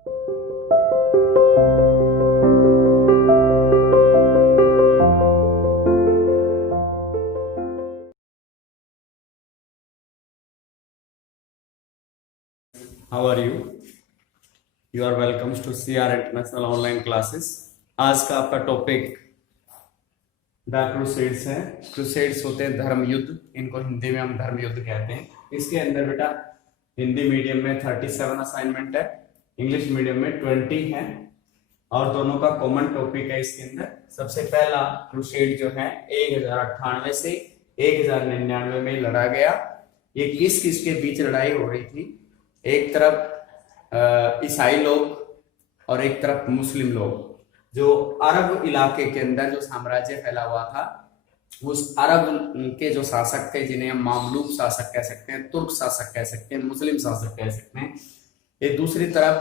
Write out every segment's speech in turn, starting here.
How are you? You are welcome to CR International Online Classes. आज का आपका topic the crusades है। Crusades होते हैं धर्म युद्ध, इनको हिंदी में हम धर्म युद्ध कहते हैं। इसके अंदर बेटा हिंदी मीडियम में 37 असाइनमेंट है, इंग्लिश मीडियम में 20 है और दोनों का कॉमन टॉपिक है इसके अंदर। सबसे पहला क्रूसेड जो है 1098 से 1099 में लड़ा गया। ये किस किस के बीच लड़ाई हो रही थी? एक तरफ ईसाई लोग और एक तरफ मुस्लिम लोग। जो अरब इलाके के अंदर जो साम्राज्य फैला हुआ था, उस अरब के जो शासक थे, जिन्हें हम मामलूक शासक कह सकते हैं, तुर्क शासक कह सकते हैं, मुस्लिम शासक कह सकते हैं। ये दूसरी तरफ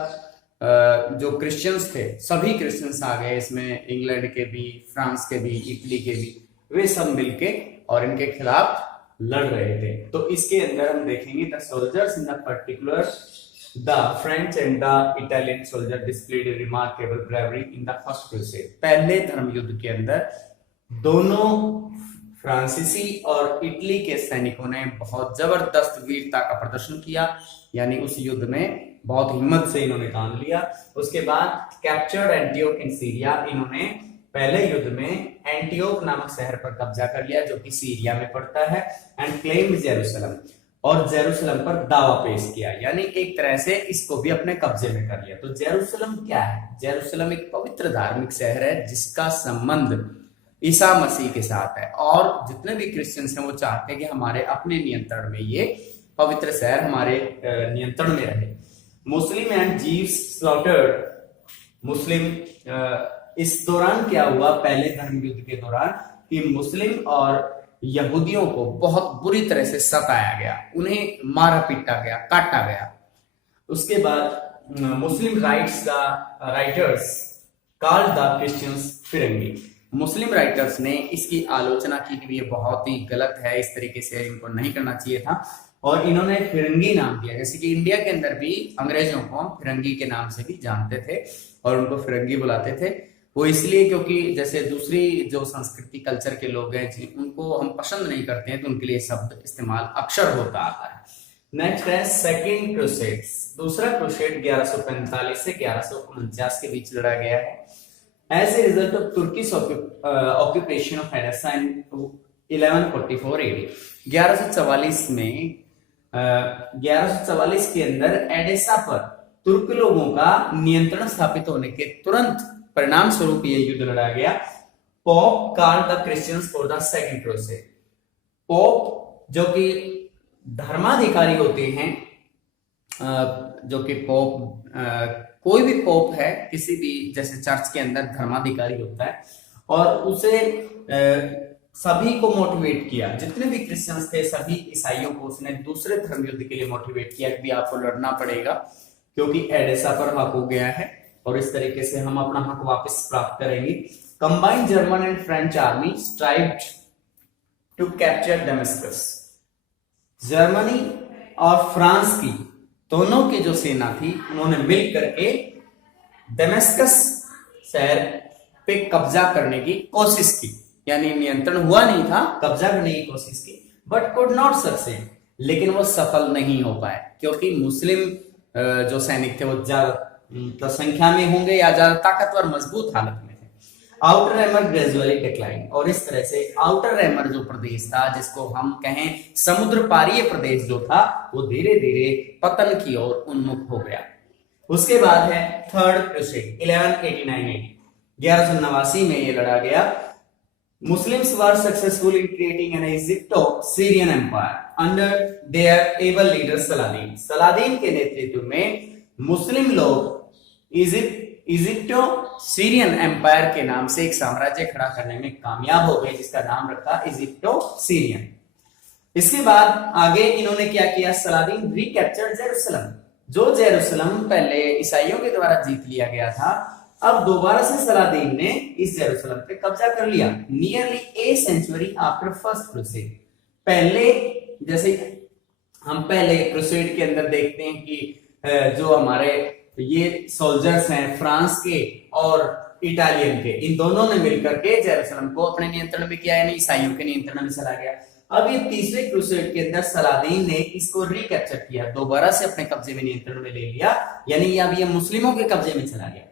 जो क्रिश्चियंस थे, सभी क्रिश्चियंस आ गए इसमें, इंग्लैंड के भी, फ्रांस के भी, इटली के भी, वे सब मिलके और इनके खिलाफ लड़ रहे थे। तो इसके अंदर हम देखेंगे the soldiers in the particular the French and the Italian soldier displayed remarkable bravery in the first crusade. पहले धर्म युद्ध के अंदर दोनों फ्रांसीसी और इटली के सैनिकों ने बहुत जबरदस्त वीरता का प्रदर्शन किया, यानी उस युद्ध में बहुत हिम्मत से इन्होंने काम लिया। उसके बाद कैप्चर्ड एंटियोक इन सीरिया, इन्होंने पहले युद्ध में एंटियोक नामक शहर पर कब्जा कर लिया जो कि सीरिया में पड़ता है, एंड क्लेम्ड जेरूसलम, और जेरूसलम पर दावा पेश किया, यानी एक तरह से इसको भी अपने कब्जे में कर लिया। तो जेरूसलम क्या है? जेरूसलम एक पवित्र धार्मिक शहर है जिसका संबंध ईसा मसीह के साथ है, और जितने भी क्रिश्चियंस हैं वो चाहते हैं कि हमारे अपने नियंत्रण में ये पवित्र शहर हमारे नियंत्रण में रहे। मुस्लिम एंड जीव्स स्लॉटर्ड, मुस्लिम इस दौरान क्या हुआ, पहले धर्म युद्ध के दौरान, कि मुस्लिम और यहूदियों को बहुत बुरी तरह से सताया गया, उन्हें मारा पीटा गया, काटा गया। उसके बाद Muslim writers called the Christians फिरंगी। मुस्लिम राइटर्स ने इसकी आलोचना की कि ये बहुत ही गलत है, इस तरीके से इनको नहीं करना चाहिए था, और इन्होंने फिरंगी नाम दिया। जैसे कि इंडिया के अंदर भी अंग्रेजों को हम फिरंगी के नाम से भी जानते थे और उनको फिरंगी बुलाते थे। वो इसलिए क्योंकि जैसे दूसरी जो संस्कृति कल्चर के लोग हैं उनको हम पसंद नहीं करते हैं, तो उनके लिए शब्द इस्तेमाल अक्सर होता आता है। नेक्स्ट है सेकंड क्रूसेड। दूसरा क्रूसेड 1145 से 1149 के बीच लड़ा गया है। As a result of Turkish occupation of Edessa in 1144 AD, 1144 में 1144 के अंदर एडेसा पर तुर्क लोगों का नियंत्रण स्थापित होने के तुरंत परिणाम स्वरूप यह युद्ध लड़ा गया। Pope called the Christians for the second crusade. Pope जो कि धर्माधिकारी होते हैं, जो कि पोप कोई भी पोप है किसी भी जैसे चर्च के अंदर धर्माधिकारी होता है, और उसे सभी को मोटिवेट किया, जितने भी क्रिश्चियंस थे सभी ईसाइयों को उसने दूसरे धर्म युद्ध के लिए मोटिवेट किया कि आपको लड़ना पड़ेगा क्योंकि एडेसा पर हक हो गया है और इस तरीके से हम अपना हक वापस प्राप्त करेंगे। Combined German and French army strived to capture Damascus. Germany और फ्रांस की दोनों की जो सेना थी उन्होंने मिल करके डेमेस्कस शहर पे कब्जा करने की कोशिश की, यानी नियंत्रण हुआ नहीं था, कब्जा करने की कोशिश की, बट कुड नॉट सक्सेड, लेकिन वो सफल नहीं हो पाए क्योंकि मुस्लिम जो सैनिक थे वो ज्यादा तो संख्या में होंगे या ज्यादा ताकतवर मजबूत हालत में थे। आउटर रेमर ग्रेजुअली डिक्लाइन, और इस तरह से आउटर रेमर जो प्रदेश था, जिसको हम कहें समुद्र पारीय प्रदेश जो था, वो धीरे धीरे पतन की ओर उन्मुख हो गया। उसके बाद है थर्ड क्रूसेड 1189 AD, 1189 में ये लड़ा गया। Muslims were successful in creating an Egypto-Syrian empire under their able leader Saladin. Saladin के नेतृत्व में मुस्लिम लोग इजिप्टो सीरियन एम्पायर के नाम से एक साम्राज्य खड़ा करने में कामयाब हो गए, जिसका नाम रखा इजिप्टो सीरियन। इसके बाद आगे इन्होंने क्या किया, सलादीन रिकैप्चर्ड जेरूसलम। जो जेरूसलम पहले ईसाइयों के द्वारा जीत लिया गया था, अब दोबारा से सलादीन ने इस जेरूसलम पे कब्जा कर लिया। Nearly a century after first crusade. पहले जैसे हम पहले क्रूसेड के अंदर देखते हैं कि जो हमारे तो ये सोल्जर्स हैं फ्रांस के और इटालियन के, इन दोनों ने मिलकर के जेरूसलम को अपने नियंत्रण में किया, यानी ईसाइयों के नियंत्रण में चला गया। अब ये तीसरे क्रूसेड के अंदर सलादीन ने इसको रिकैप्चर किया, दोबारा से अपने कब्जे में नियंत्रण में ले लिया, यानी अब ये मुस्लिमों के कब्जे में चला गया।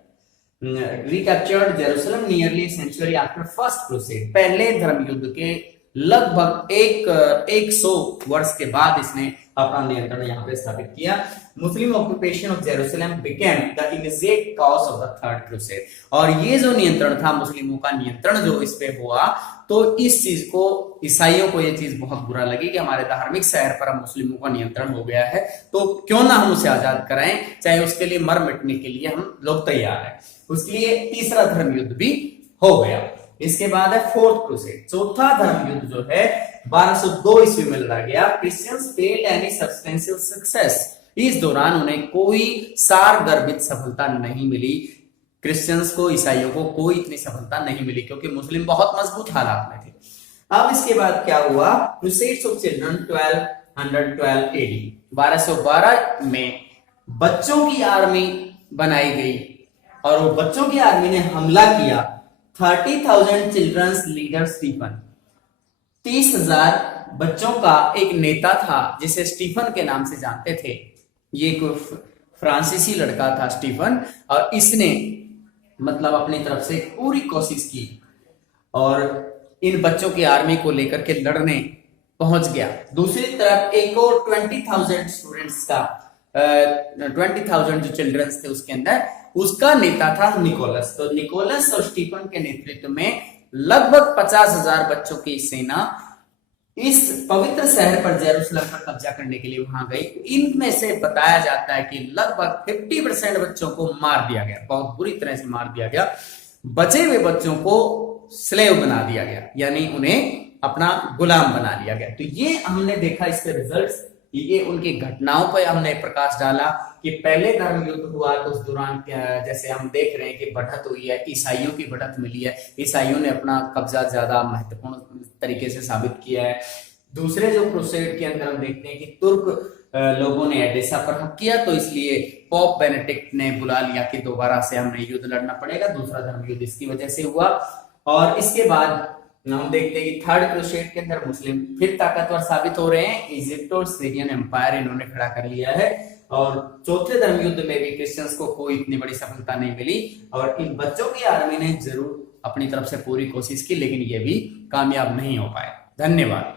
Recaptured Jerusalem nearly century after first crusade, पहले धर्म युद्ध के लगभग 100 वर्ष के बाद इसने अपना नियंत्रण यहाँ पे स्थापित किया। Muslim occupation of Jerusalem became the immediate cause of the third crusade, और ये जो नियंत्रण था, मुस्लिमों का नियंत्रण जो इस पे हुआ, तो इस चीज को ईसाइयों को ये चीज बहुत बुरा लगी कि हमारे धार्मिक शहर पर अब मुस्लिमों का नियंत्रण हो गया है, तो क्यों ना हम उसे आजाद कराएं, चाहे उसके लिए मर मिटने के लिए हम लोग तैयार हैं। उसके लिए तीसरा धर्म युद्ध भी हो गया। इसके बाद है फोर्थ क्रूसेड, चौथा धर्म युद्ध जो है 1202 ईस्वी में लड़ा गया। Christians failed any substantial success, इस दौरान उन्हें कोई सारगर्भित सफलता नहीं मिली। क्रिश्चियंस को, ईसाइयों को कोई इतनी सफलता नहीं मिली, क्योंकि मुस्लिम बहुत मजबूत हालात में थे। अब इसके बाद क्या हुआ, क्रूसेड्स ऑफ चिल्ड्रन 1212 एडी, 1212 में बच्चों की आर्मी बनाई गई, और वो बच्चों की आर्मी ने हमला किया। 30,000 चिल्ड्रंस लीडर स्टीफन, 30,000 बच्चों का एक नेता था जिसे स्टीफन के नाम से जानते थे। ये कोई फ्रांसीसी लड़का था स्टीफन, और इसने मतलब अपनी तरफ से पूरी कोशिश की और इन बच्चों की आर्मी को लेकर के लड़ने पहुंच गया। दूसरी तरफ एक और 20,000 स्टूडेंट्स का 20,000 जो चिल्ड्रंस थे उसके अंदर, उसका नेता था निकोलस। तो निकोलस और स्टीफन के नेतृत्व में लगभग 50,000 बच्चों की सेना इस पवित्र शहर पर, जेरूसलम पर कब्जा करने के लिए वहां गई। इनमें से बताया जाता है कि लगभग 50% बच्चों को मार दिया गया, बहुत बुरी तरह से मार दिया गया। बचे हुए बच्चों को स्लेव बना दिया गया, यानी उन्हें अपना गुलाम बना लिया गया। तो ये हमने देखा इसके रिजल्ट्स, ये उनकी घटनाओं पर हमने प्रकाश डाला कि पहले धर्म युद्ध हुआ तो उस दौरान जैसे हम देख रहे हैं कि बढ़त हुई है, ईसाइयों की बढ़त मिली है, ईसाइयों ने अपना कब्जा ज्यादा महत्वपूर्ण तरीके से साबित किया है। दूसरे जो क्रूसेड के अंदर हम देखते हैं कि तुर्क लोगों ने एडेसा पर हमला किया, तो इसलिए पोप बेनेडिक्ट ने बुला लिया कि दोबारा से हमें युद्ध लड़ना पड़ेगा। दूसरा धर्म युद्ध इसकी वजह से हुआ। और इसके बाद हम देखते हैं कि थर्ड क्रूसेड के अंदर मुस्लिम फिर ताकतवर साबित हो रहे हैं। इजिप्ट और सीरियन एम्पायर इन्होंने खड़ा कर लिया है। और चौथे धर्म युद्ध में भी क्रिश्चियंस को कोई इतनी बड़ी सफलता नहीं मिली, और इन बच्चों की आर्मी ने जरूर अपनी तरफ से पूरी कोशिश की, लेकिन ये भी कामयाब नहीं हो पाए। धन्यवाद।